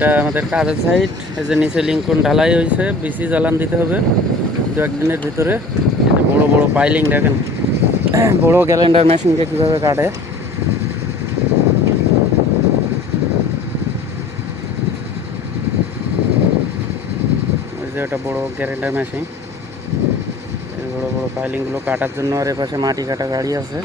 এটা আমাদের কাজের সাইট। এই যে নিচে লিঙ্কন ঢালাই হয়েছে, বিসি জ্বালান দিতে হবে 2-1 দিনের ভিতরে। এই যে বড় বড় পাইলিং দেখেন, বড় গ্যালেন্ডার মেশিনকে কীভাবে কাটে। ওই যে একটা বড় গ্যালেন্ডার মেশিন, এই বড় বড় পাইলিংগুলো কাটার জন্য। আর এপাশে মাটি কাটা গাড়ি আছে।